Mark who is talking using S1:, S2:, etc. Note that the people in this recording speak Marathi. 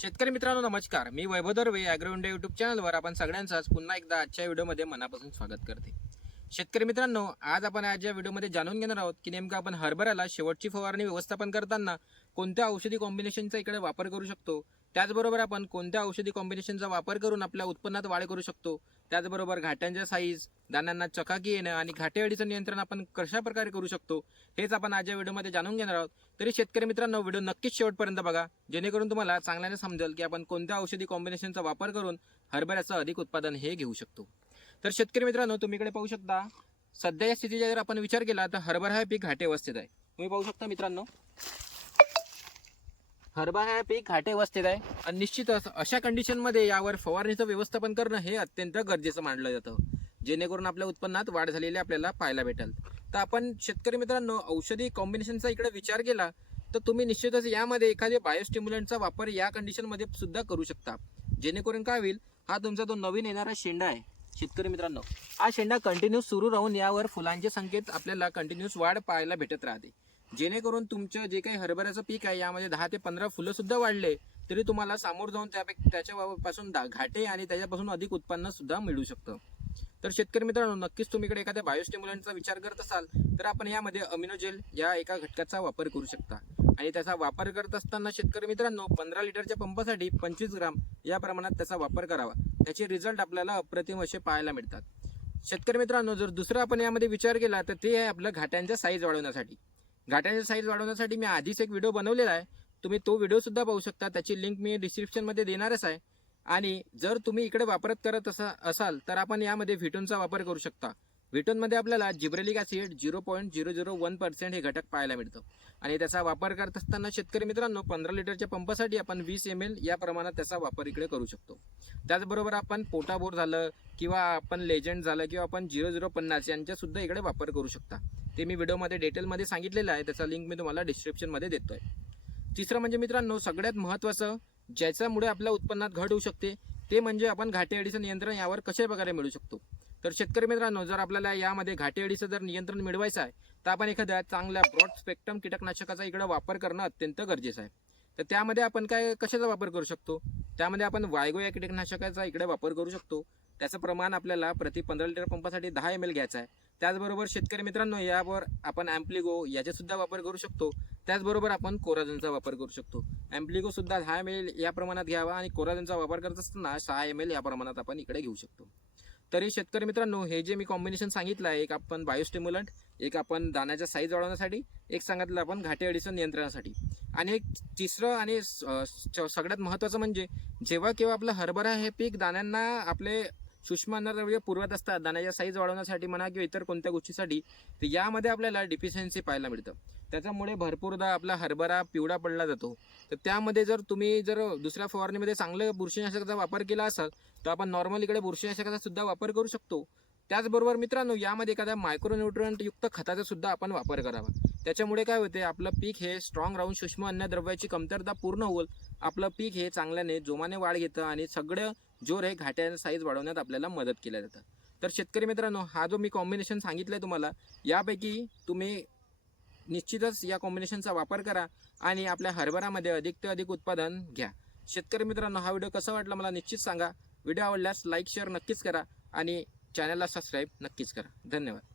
S1: शेतकरी मित्रांनो नमस्कार. मी वैभव दर्वे अॅग्रो युट्यूब चॅनलवर आपण सगळ्यांचाच पुन्हा एकदा आजच्या व्हिडिओमध्ये मनापासून स्वागत करते. शेतकरी मित्रांनो आज आपण आज या व्हिडिओमध्ये जाणून घेणार आहोत की नेमकं आपण हरभऱ्याला शेवटची फवारणी व्यवस्थापन करताना कोणत्या औषधी कॉम्बिनेशनचा इकडे वापर करू शकतो त्याचबरोबर आपण कोणत्या औषधी कॉम्बिनेशनचा वापर करून आपल्या उत्पन्नात वाढ करू शकतो? त्याचबरोबर घाट्यांच्या साईज दाण्यांना चकाकी येणं आणि घाटेवाडीचं नियंत्रण आपण कशा प्रकारे करू शकतो? हेच आपण आज या व्हिडिओमध्ये जाणून घेणार आहोत. तरी शेतकरी मित्रांनो व्हिडिओ नक्कीच शेवटपर्यंत बघा. जेणेकरून तुम्हाला चांगल्याने समजेल की आपण कोणत्या औषधी कॉम्बिनेशनचा वापर करून हरभऱ्याचं अधिक उत्पादन हे घेऊ शकतो. तर शेतकरी मित्रांनो तुम्ही इकडे पाहू शकता सध्याच्या स्थितीचा जर आपण विचार केला तर हरभरा हे पीक घाटे अवस्थेत आहे. तुम्ही पाहू शकता मित्रांनो. हरभरा हे पीक घाटे अवस्थेत आहे. आणि निश्चितच अशा कंडिशनमध्ये यावर फवारणीचं व्यवस्थापन करणं हे अत्यंत गरजेचं मानलं जातं. जेणेकरून आपल्या उत्पन्नात वाढ झालेली आपल्याला पाहायला भेटेल. तर आपण शेतकरी मित्रांनो औषधी कॉम्बिनेशनचा इकडे विचार केला तर तुम्ही निश्चितच यामध्ये एखाद्या बायोस्टिम्युलंटचा वापर या कंडिशनमध्ये सुद्धा करू शकता. जेणेकरून काय होईल हा तुमचा तो नवीन येणारा शेंडा आहे शेतकरी मित्रांनो हा शेंडा कंटिन्यूस सुरू राहून यावर फुलांचे संकेत आपल्याला कंटिन्यूस वाढ पाहायला भेटत राहते. जेणेकरून तुमचं जे काही हरभऱ्याचं पीक आहे यामध्ये दहा ते पंधरा फुलं सुद्धा वाढले तरी तुम्हाला सामोर जाऊन त्यापैकी त्याच्यापासून घाटे आणि त्याच्यापासून अधिक उत्पन्न सुद्धा मिळू शकतं. तर शेतकरी मित्रांनो नक्कीच तुम्ही इकडे एखाद्या बायोस्टिम्युलंटचा विचार करत असाल तर आपण यामध्ये अमिनोजेल या एका घटकाचा वापर करू शकता. आणि त्याचा वापर करत असताना शेतकरी मित्रांनो पंधरा लिटरच्या पंपासाठी पंचवीस ग्राम या प्रमाणात त्याचा वापर करावा. त्याचे रिझल्ट आपल्याला अप्रतिम असे पाहायला मिळतात. शेतकरी मित्रांनो जर दुसरा आपण यामध्ये विचार केला तर ते आहे आपलं घाट्यांच्या साईज वाढवण्यासाठी. घाटाचे साईज वाढवण्यासाठी मी आधीच एक व्हिडिओ बनवलेला आहे. तुम्ही तो व्हिडिओसुद्धा पाहू शकता. त्याची लिंक मी डिस्क्रिप्शनमध्ये देणारच आहे. आणि जर तुम्ही इकडे वापरत करत असा असाल तर आपण यामध्ये व्हिटोनचा वापर करू शकता. व्हिटोनमध्ये आपल्याला gibberellic acid zero point zero zero one percent हे घटक पाहायला मिळतं. आणि त्याचा वापर करत असताना शेतकरी मित्रांनो पंधरा लिटरच्या पंपासाठी आपण वीस एम एल या प्रमाणात त्याचा वापर इकडे करू शकतो. त्याचबरोबर आपण पोटाबोर झालं किंवा आपण लेजंड झालं किंवा आपण झिरो झिरो पन्नास यांच्यासुद्धा इकडे वापर करू शकता. ते मी व्हिडिओमध्ये डिटेलमध्ये सांगितलेलं आहे. त्याचा लिंक मी तुम्हाला डिस्क्रिप्शनमध्ये देतो आहे तिसरं म्हणजे मित्रांनो सगळ्यात महत्त्वाचं ज्याच्यामुळे आपल्या उत्पन्नात घट होऊ शकते ते म्हणजे आपण घाटे अडीचं नियंत्रण यावर कशा प्रकारे मिळू शकतो? तर शेतकरी मित्रांनो जर आपल्याला यामध्ये घाटे अडीचं जर नियंत्रण मिळवायचं आहे तर आपण एखाद्या चांगल्या ब्रॉड स्पेक्ट्रम कीटकनाशकाचा इकडे वापर करणं अत्यंत गरजेचं आहे. तर त्यामध्ये आपण काय कशाचा वापर करू शकतो? त्यामध्ये आपण वायगो या कीटकनाशकाचा इकडे वापर करू शकतो. त्याचं प्रमाण आपल्याला प्रति पंधरा लिटर पंपासाठी दहा एम एल घ्यायचं आहे. त्याचबरोबर शेतकरी मित्रांनो यावर आपण ॲम्प्लिगो याचा सुद्धा वापर करू शकतो. त्याचबरोबर आपण कोराजनचा वापर करू शकतो. ॲम्प्लिगो सुद्धा दहा एम एल या प्रमाणात घ्यावा आणि कोराजनचा वापर करत असताना सहा एम एल या प्रमाणात आपण इकडे घेऊ शकतो. तरी शेतकरी मित्रांनो हे जे मी कॉम्बिनेशन सांगितलं आहे एक आपण बायोस्टिम्युलंट एक आपण दाण्याचा साईज वाढवण्यासाठी एक सांगितलं आपण घाटे अडीचं नियंत्रणासाठी. आणि एक तिसरं आणि स- सगळ्यात महत्त्वाचं म्हणजे जेव्हा केव्हा आपलं हरभरा हे पीक दाण्यांना आपले सूक्ष्म अन्नद्रव्य पुरवत असतात. दाण्याच्या साईज वाढवण्यासाठी म्हणा किंवा इतर कोणत्या गोष्टीसाठी तर यामध्ये आपल्याला डिफिशियन्सी पाहायला मिळतं. त्याच्यामुळे भरपूरदा आपला हरभरा पिवळा पडला जातो. तर त्यामध्ये जर तुम्ही जर दुसऱ्या फवारणीमध्ये चांगलं बुरशीनाशकाचा वापर केला असाल तर आपण नॉर्मल इकडे बुरशीनाशकाचा सुद्धा वापर करू शकतो. त्याचबरोबर मित्रांनो यामध्ये एखाद्या मायक्रोन्युट्रियंटयुक्त खताचा सुद्धा आपण वापर करावा. त्याच्यामुळे काय होते आपलं पीक हे स्ट्रॉंग राहून सूक्ष्म अन्नद्रव्याची कमतरता पूर्ण होईल. आपलं पीक हे चांगल्याने जोमाने वाढ घेतं आणि सगळं जोर हे घाट्या साईज वाढवण्यात आपल्याला मदत केल्या जातं. तर शेतकरी मित्रांनो हा जो मी कॉम्बिनेशन सांगितलं आहे तुम्हाला यापैकी तुम्ही निश्चितच या कॉम्बिनेशनचा वापर करा आणि आपल्या हरभरामध्ये अधिक ते अधिक उत्पादन घ्या. शेतकरी मित्रांनो हा व्हिडिओ कसा वाटला मला निश्चित सांगा. व्हिडिओ आवडल्यास लाईक शेअर नक्कीच करा आणि चॅनलला सबस्क्राईब नक्कीच करा. धन्यवाद.